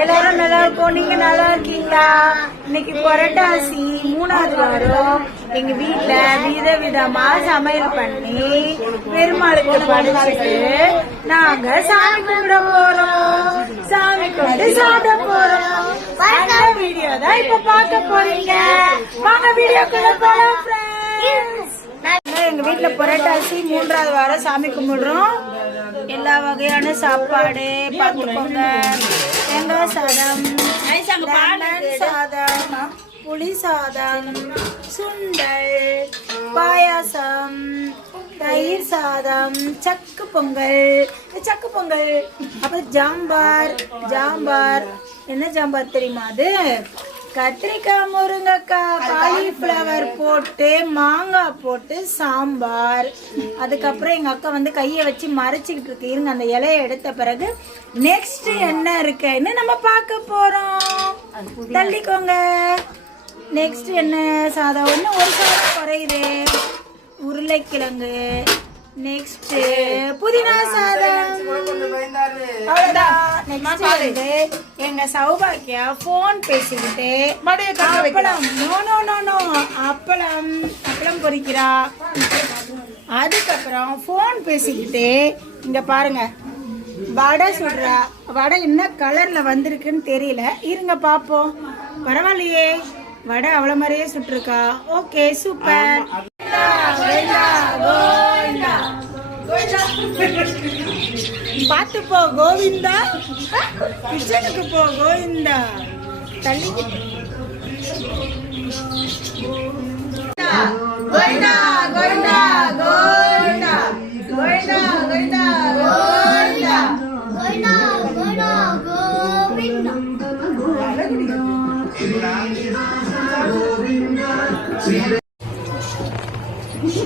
எல்லாரும் நல்லா இருக்கும். நீங்க நல்லா இருக்கீங்களா? இன்னைக்கு புரட்டாசி 3வது வாரம் எங்க வீட்டுல விதவிதமா சமையல் பண்ணி பெருமாளுக்கு படைச்சிட்டு நாங்க சாமி கும்பிட போறோம். சாமி கும்பிட்டு சாப்பிட போறோம். அந்த வீடியோ தான் இப்ப பார்க்க போறீங்க. வாங்க வீடியோக்குள்ள போலாம் ஃப்ரெண்ட்ஸ். எங்க வீட்டுல புரட்டாசி 3வது வாரம் சாமி கும்பிடுறோம். எல்லா வகையான சாப்பாடு பார்த்துக்கோங்க. தேங்காய் சாதம், சாதம், புளி சாதம், சுண்டல், பாயாசம், தயிர் சாதம், சக்கு பொங்கல், அப்புறம் ஜாம்பார். என்ன ஜாம்பார் தெரியுமா? அது கத்திரிக்காய், முருங்கைக்காய், காலிஃபிளவர் போட்டு மாங்காய் போட்டு சாம்பார். அதுக்கப்புறம் எங்க அக்கா வந்து கையை வச்சு மறைச்சிக்கிட்டு இருக்கு. இருங்க, அந்த இலையை எடுத்த பிறகு நெக்ஸ்ட் என்ன இருக்குன்னு நம்ம பார்க்க போறோம். தள்ளிக்கோங்க. நெக்ஸ்ட் என்ன சாதம்? ஒன்று ஒரு சாதம் குறையுது. உருளைக்கிழங்கு. நெக்ஸ்ட் புதினா சாதம். அவ்வளவுதான். எங்க சௌபாக்கியா போன் பேசிக்கிட்டு அப்பளம் பொரிக்கிறா. அதுக்கப்புறம் போன் பேசிக்கிட்டு இங்க பாருங்க வடை சுடுறா. வடை என்ன கலர்ல வந்திருக்குன்னு தெரியல. இருங்க பாப்போம். பரவாயில்லையே, வடை அவ்வளவு மாதிரியே சுட்டுருக்கா. Okay, super. பாத்து போ கோவிந்தா, கிச்சனுக்கு போ கோவிந்தா. தள்ளி கோவிந்தா கோவிந்தா கோவிந்தா கோவிந்தா கோவிந்தா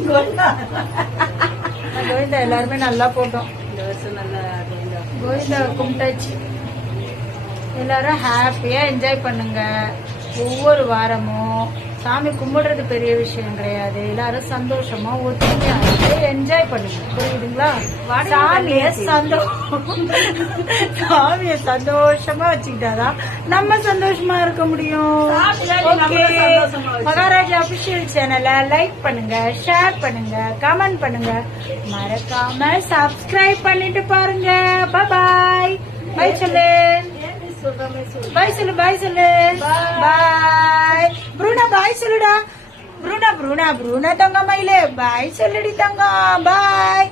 கோவிந்தா. கோவிந்தா எல்லாருமே நல்லா போட்டோம். இந்த வருஷம் நல்லா கோவிந்தா கும்பிட்டாச்சு. எல்லாரும் ஹாப்பியா என்ஜாய் பண்ணுங்க. ஒவ்வொரு வாரமும் சாமி கும்பிடுறது பெரிய விஷயம் கிடையாது. எல்லாரும் சந்தோஷமா ஒத்துமையா என்ஜாய் பண்ணுங்க. புரியுதுங்களா? சாமிய சந்தோஷமா வச்சுக்கிட்டாதான் நம்ம சந்தோஷமா இருக்க முடியும். மகாராஜா அபிஷியல் சேனலை லைக் பண்ணுங்க, ஷேர் பண்ணுங்க, கமெண்ட் பண்ணுங்க. மறக்காம சப்ஸ்கிரைப் பண்ணிட்டு பாருங்க. பாய் பாய் சொல்லு. பாய் சொல்லு. பாய் ப்ரூனா. பாய் சொல்லுடா. ப்ரூனா தங்க மயிலே. பாய் சொல்லுடி தங்கம். பாய்.